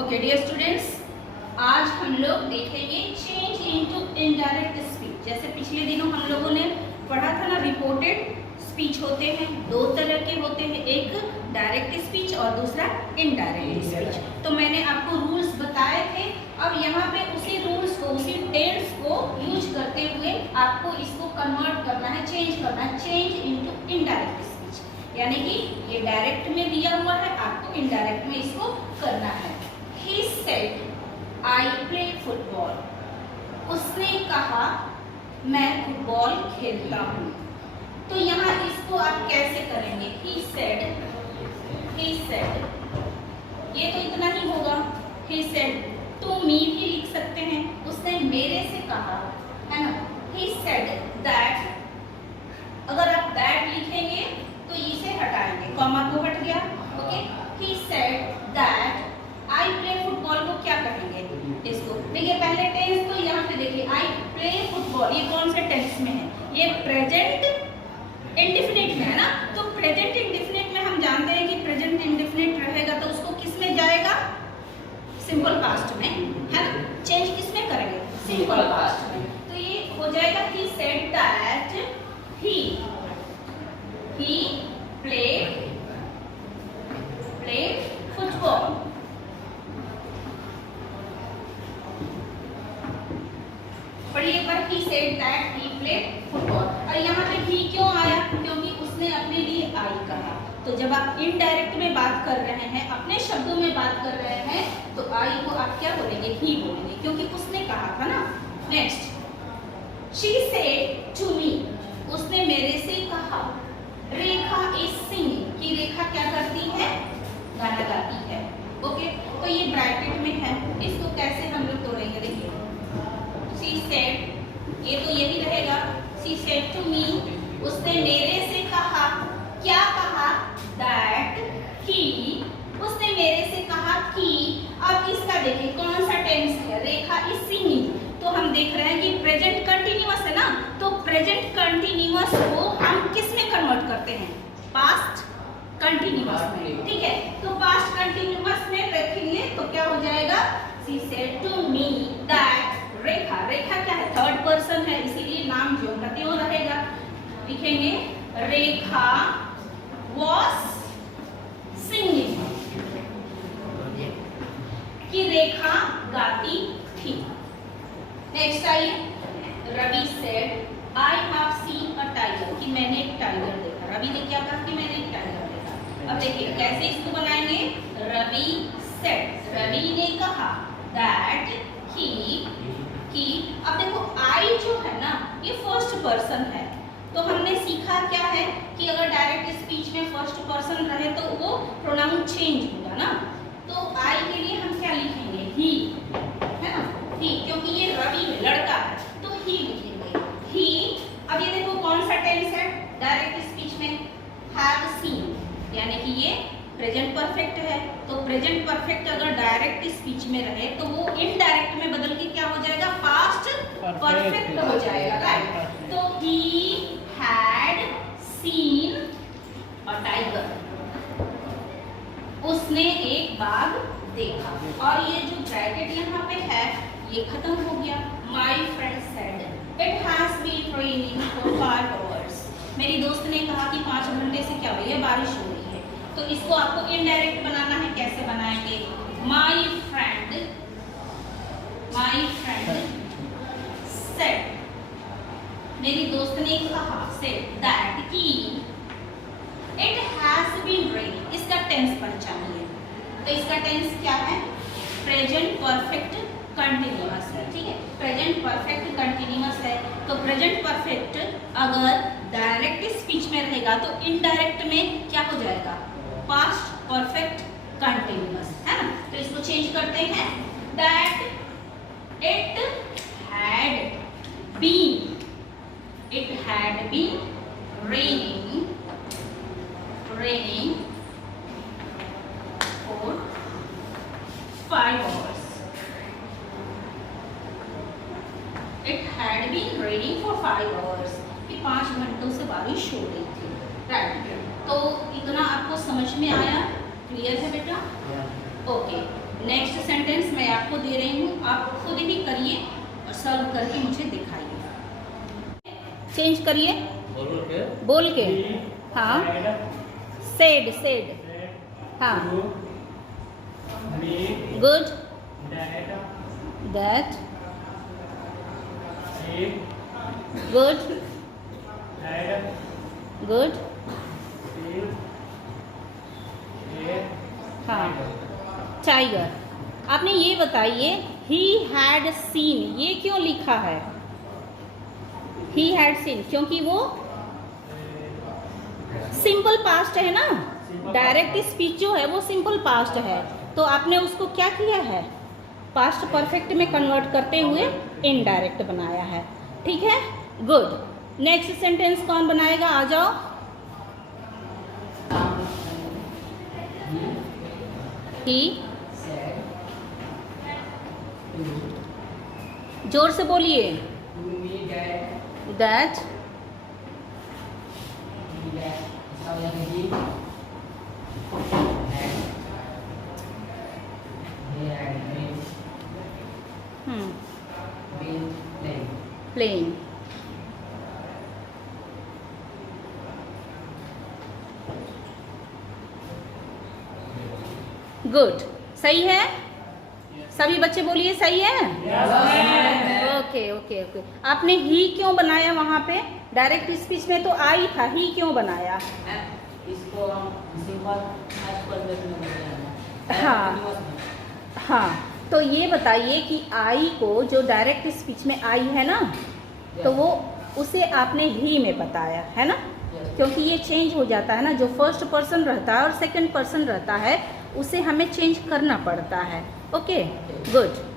Okay dear students, आज हम लोग देखेंगे चेंज इनटू इनडायरेक्ट स्पीच। जैसे पिछले दिनों हम लोगों ने पढ़ा था ना, रिपोर्टेड स्पीच होते हैं, दो तरह के होते हैं, एक डायरेक्ट स्पीच और दूसरा इनडायरेक्ट स्पीच। तो मैंने आपको रूल्स बताए थे। अब यहाँ पे उसी रूल्स को, उसी टेंस को यूज करते हुए आपको इसको कन्वर्ट करना है, चेंज करना है, चेंज इनटू इनडायरेक्ट स्पीच। यानी कि ये डायरेक्ट में दिया हुआ है, आपको इनडायरेक्ट में इसको करना है। He said, I play football. उसने कहा मैं फुटबॉल खेलता हूँ। तो यहाँ इसको आप कैसे करेंगे? He said, ये तो इतना ही होगा। He said, तो me भी लिख सकते हैं, उसने मेरे से कहा, है ना। He said that, अगर आप that लिखेंगे तो इसे हटाएंगे, कॉमा को हट गया। Okay, He said that I play football को क्या कहेंगे? इसको देखिए, पहले टेंस तो यहाँ पे देखिए, आई प्ले फुटबॉल, ये कौन से टेंस में है? ये प्रेजेंट इंडेफिनिट में है ना। तो प्रेजेंट इंडेफिनिट में हम जानते हैं कि प्रेजेंट इंडेफिनिट रहेगा तो उसको किस में जाएगा? सिंपल पास्ट में, है ना। चेंज किस में करेंगे? सिंपल पास्ट में। तो ये हो जाएगा he said that he played football. पढ़िए एक बार, he said that he played football। और यहाँ पे he क्यों आया? क्योंकि उसने अपने लिए I कहा। तो जब आप इनडायरेक्ट में बात कर रहे हैं, अपने शब्दों में बात कर रहे हैं, तो I को आप क्या बोलेंगे? he बोलेंगे, क्योंकि उसने कहा था ना। Next, she said to me, उसने मेरे से कहा। रेखा is singing, कि रेखा क्या करती है? गाना गाती है। ओके, तो ये ब्रैकेट में है, इसको कैसे हम लोग तोड़ेंगे? देखिए, she said, ये तो यही रहेगा। she said to me, उसने मेरे से कहा। क्या कहा? that he, उसने मेरे से कहा कि। अब इसका देखिए कौन सा टेंस है? रेखा is singing, तो हम देख रहे हैं कि प्रेजेंट कंटिन्यूअस है ना। तो प्रेजेंट कंटिन्यूअस को हम किस में कन्वर्ट करते हैं? पास्ट कंटिन्यूअस में। ठीक है, तो पास्ट कंटिन्यूअस में रखेंगे तो क्या हो जाएगा? she said to me that, रेखा क्या है? थर्ड पर्सन है, इसीलिए नाम जो का त्यों रहेगा। लिखेंगे रेखा was singing, कि रेखा गाती थी। नेक्स्ट आइए, Ravi said, I have seen a tiger, कि मैंने एक टाइगर देखा। रवि ने क्या कहा? कि मैंने एक टाइगर देखा। अब देखिए कैसे इसको बनाएंगे। रवि said, रवि ने कहा, that he, अब देखो आई जो है ना, ये फर्स्ट पर्सन है। तो हमने सीखा क्या है कि अगर डायरेक्ट स्पीच में फर्स्ट पर्सन रहे तो वो प्रोनाउन चेंज होगा ना। तो आई के लिए हम क्या लिखेंगे? ही, है ना। ही, क्योंकि ये रवि लड़का है तो ही लिखेंगे। ही, अब ये देखो कौन सा टेंस है डायरेक्ट स्पीच में? हैव सीन, यानी कि ये प्रेजेंट परफेक्ट है। तो प्रेजेंट परफेक्ट अगर डायरेक्ट स्पीच में रहे तो वो इनडायरेक्ट में बदल के क्या हो जाएगा? पास्ट परफेक्ट हो जाएगा, राइट। तो he had seen a tiger, उसने एक बाघ देखा। और ये जो ब्रैकेट यहाँ पे है ये खत्म हो गया। My friend said it has been raining for 5 hours, मेरी दोस्त ने कहा कि 5 घंटे से क्या हो रही है? बारिश हो रही है। तो इसको आपको इनडायरेक्ट बनाना है। कैसे बनाएंगे? My friend said, मेरी दोस्त ने कहा, said that कि it has been raining, इसका टेंस पहचानिए। तो इसका टेंस क्या है? प्रेजेंट परफेक्ट कंटिन्यूअस है। ठीक है, प्रेजेंट परफेक्ट कंटिन्यूअस है। तो प्रेजेंट परफेक्ट अगर डायरेक्ट स्पीच में रहेगा तो इनडायरेक्ट में क्या हो जाएगा? पास्ट परफेक्ट कंटिन्यूअस, है ना। तो इसको चेंज करते हैं। That it had been raining for 5 hours. It had been raining for 5 hours, कि 5 घंटों से बारिश हो रही थी, राइट। तो इतना आपको समझ में आया? क्लियर है बेटा? ओके। नेक्स्ट सेंटेंस मैं आपको दे रही हूँ, आप खुद ही करिए और सॉल्व करके मुझे दिखाइए। चेंज करिए, बोल के। हाँ, सेड, सेड। हाँ, गुड, दैट, गुड, गुड। हाँ, टाइगर। आपने ये बताइए, ही हैड सीन, ये क्यों लिखा है? ही हैड सीन क्योंकि वो सिंपल पास्ट है ना, डायरेक्ट स्पीच जो है वो सिंपल पास्ट है, तो आपने उसको क्या किया है, पास्ट परफेक्ट में कन्वर्ट करते हुए इनडायरेक्ट बनाया है। ठीक है, गुड। नेक्स्ट सेंटेंस कौन बनाएगा? आ जाओ। ही, जोर से बोलिए। That, playing. गुड, सही है? सभी बच्चे बोलिए सही है? Okay okay okay. आपने ही क्यों बनाया वहां पे? डायरेक्ट स्पीच में तो आई था, ही क्यों बनाया? इसको हम सिंपल हाँ हाँ, तो ये बताइए कि आई को जो डायरेक्ट स्पीच में आई है ना, तो वो उसे आपने ही में बताया है ना, क्योंकि ये चेंज हो जाता है ना, जो फर्स्ट पर्सन रहता है और सेकंड पर्सन रहता है उसे हमें चेंज करना पड़ता है। Okay, good.